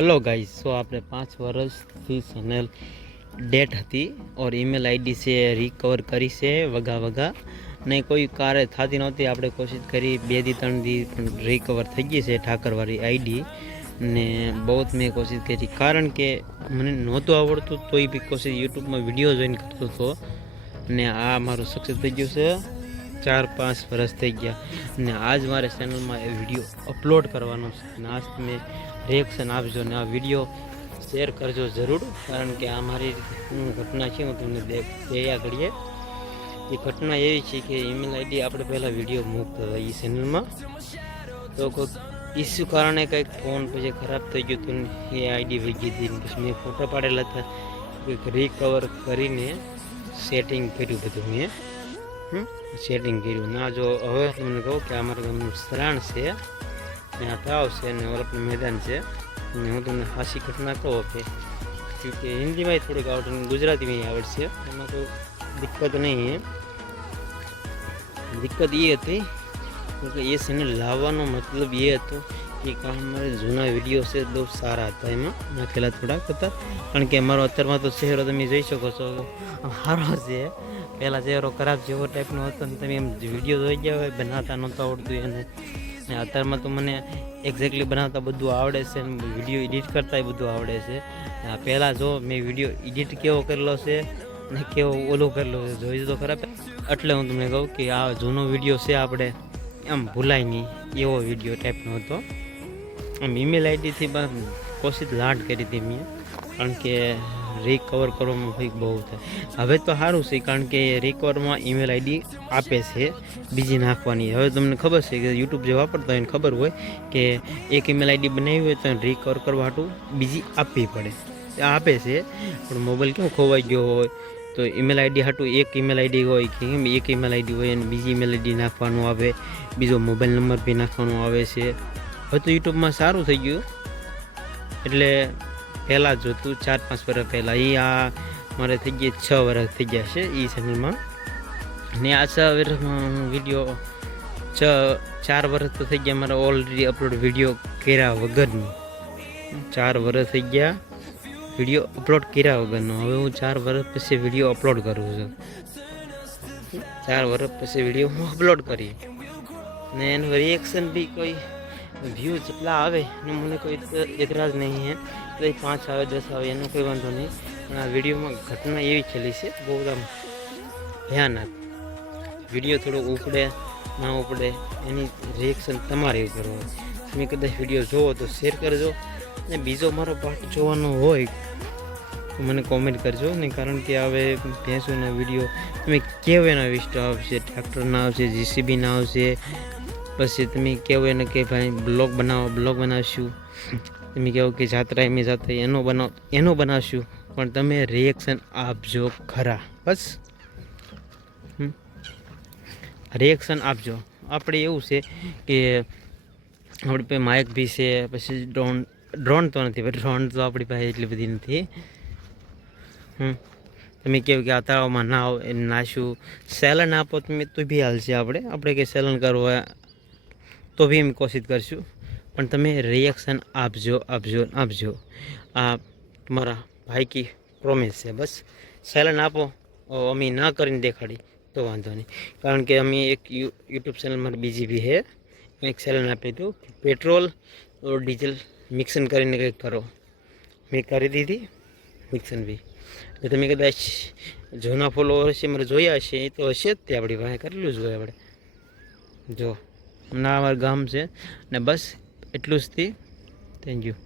Hello guys, सो आपने 5 वर्ष थी चैनल डेट थी और ईमेल आईडी से रिकवर करी से वगा वगा ने कोई कार्य थती नहोती। આપણે કોશિશ કરી 2 થી 3 દી પણ રિકવર થઈ ગઈ છે ઠાકરવાળી આઈડી ને बहुत મેં કોશિશ કરી કારણ કે મને નહોતું આવડતું તોય બી કોશિશ યુટ્યુબમાં વિડીયો જોઈન કરતો હતો ને આ મારું સક્સેસ થઈ ગયું છે। 4-5 વર્ષ થઈ ગયા ને આજ મારે ચેનલમાં એ વિડીયો અપલોડ કરવાનો છે અને આજ તમે રિએક્શન આપજો ને આ વિડીયો શેર કરજો જરૂર કારણ કે આ મારી ઘટના છે। હું તમને દયા કરીએ એ ઘટના એવી છે કે ઈમેલ આઈડી આપણે પહેલાં વિડીયો મૂકતા હતા એ ચેનલમાં તો કોઈક ઇસ્યુ કારણે કંઈક ફોન પછી ખરાબ થઈ ગયું હતું એ આઈડી વહી ગઈ હતી પછી મેં ફોટા પાડેલા હતા કંઈક રિકવર કરીને સેટિંગ કર્યું બધું મેં સેટિંગ કર્યું ના જો હવે તમને કહું કે અમારા ગામનું સરાણ છે ત્યાં તાવ છે અને ઓરપનું મેદાન છે અને હું તમને હાસી ઘટના કહું કે હિન્દીમાં થોડીક આવડે ગુજરાતીમાં આવડશે એમાં કોઈ દિક્કત નહીં है। दिक्कत ये थी क्योंकि ये चैनल लावવાનો मतलब ये હતો કે અમારે જૂના વિડીયો છે બહુ સારા હતા એમાં નાખેલા થોડાક હતા કારણ કે અમારો અત્યારમાં તો ચહેરો તમે જોઈ શકો છો સારો છે। પહેલાં ચહેરો ખરાબ જેવો ટાઈપનો હતો ને તમે એમ વિડીયો જોઈ ગયા હોય બનાવતા નહોતું આવડતું એને ને અત્યારમાં તો મને એક્ઝેક્ટલી બનાવતા બધું આવડે છે ને વિડીયો એડિટ કરતાં બધું આવડે છે। પહેલાં જો મેં વિડીયો એડિટ કેવો કરેલો છે ને કેવો ઓલો કરેલો છે જોઈ તો ખરાબ એટલે હું તમને કહું કે આ જૂનો વિડીયો છે આપણે આમ ભૂલાય નહીં એવો વિડીયો ટાઈપનો હતો। આમ ઈમેલ આઈડીથી પણ કોશિશ લાડ કરી હતી મેં કારણ કે રિકવર કરવામાં કંઈક બહુ થાય હવે તો સારું છે કારણ કે રિકવરમાં ઈમેલ આઈડી આપે છે બીજી નાખવાની। હવે તમને ખબર છે કે યુટ્યુબ જે વાપરતા હોય એને ખબર હોય કે એક ઈમેલ આઈડી બનાવી હોય તો રિકવર કરવા હાટું બીજી આપવી પડે આપે છે પણ મોબાઈલ કેવો ખોવાઈ ગયો હોય તો ઈમેલ આઈડી હાટું એક ઈમેલ આઈડી હોય કે એક ઈમેલ આઈડી હોય અને બીજી ઈમેલ આઈડી નાખવાનું આવે બીજો મોબાઈલ નંબર બી નાખવાનો આવે છે। હવે તો યુટ્યુબમાં સારું થઈ ગયું એટલે પહેલાં જોતું 4-5 વર્ષ પહેલાં એ આ મારે થઈ ગયા 6 વર્ષ થઈ ગયા છે એ ચેનલમાં ને આ 6 વર્ષમાં હું વિડીયો 4 વર્ષ તો થઈ ગયા મારા ઓલરેડી અપલોડ વિડીયો કર્યા વગરની 4 વર્ષ થઈ ગયા વિડીયો અપલોડ કર્યા વગરનો। હવે હું 4 વર્ષ પછી વિડીયો અપલોડ કરું છું 4 વર્ષ પછી વિડીયો હું અપલોડ કરી ને એનું રિએક્શન બી કોઈ વ્યૂ જેટલા આવે ને મને કોઈ એતરાજ નહીં હે એટલે 5 આવે 10 આવે એનો કોઈ વાંધો નહીં પણ આ વિડીયોમાં ઘટના એવી છેલ્લી છે બહુ આમ ભયાનક વિડીયો થોડો ઉપડે ના ઉપડે એની રિએક્શન તમારે ઉપર હોય। તમે કદાચ વિડીયો જોવો તો શેર કરજો ને બીજો મારો પાર્ટ જોવાનો હોય તો મને કોમેન્ટ કરજો ને કારણ કે હવે ભેંસોના વિડીયો તમે કેવો એના વિસ્ટો આવશે ટ્રેક્ટરના આવશે જીસીબીના આવશે પછી તમે કેવો એને કે ભાઈ બ્લોગ બનાવશું તમે કહો કે જાત્રા એમ જાત્રા એનો બનાવશું પણ તમે રિએક્શન આપજો ખરા બસ રિએક્શન આપજો। આપણે એવું છે કે આપણી પાસે માઇક બી છે પછી ડ્રોન તો નથી પણ ડ્રોન તો આપણી પાસે એટલી બધી નથી। તમે કહો કે આ તળાવમાં ના આવો એને નાશું સેલન આપો તમે તો બી હાલશે આપણે કંઈ સેલન કરવા તો બી એમ કોશિશ કરશું પણ તમે રિએક્શન આપજો। આ તમારા ભાઈ કી પ્રોમિસ છે બસ સેલન આપો અમે ના કરીને દેખાડી તો વાંધો નહીં કારણ કે અમે એક યુટ્યુબ ચેનલ મારી બીજી બી છે એક સેલન આપી હતું પેટ્રોલ और डीजल मिक्सन કરીને કંઈક કરો મેં કરી દીધી મિક્સન બી એટલે તમે કદાચ જૂના ફોલોવર છે મારે જોયા હશે એ તો હશે જ તે આપણી પાસે કરેલું જ હોય આપણે જો ના અમારું ગામ છે ને બસ એટલું જ થી થેન્ક યુ।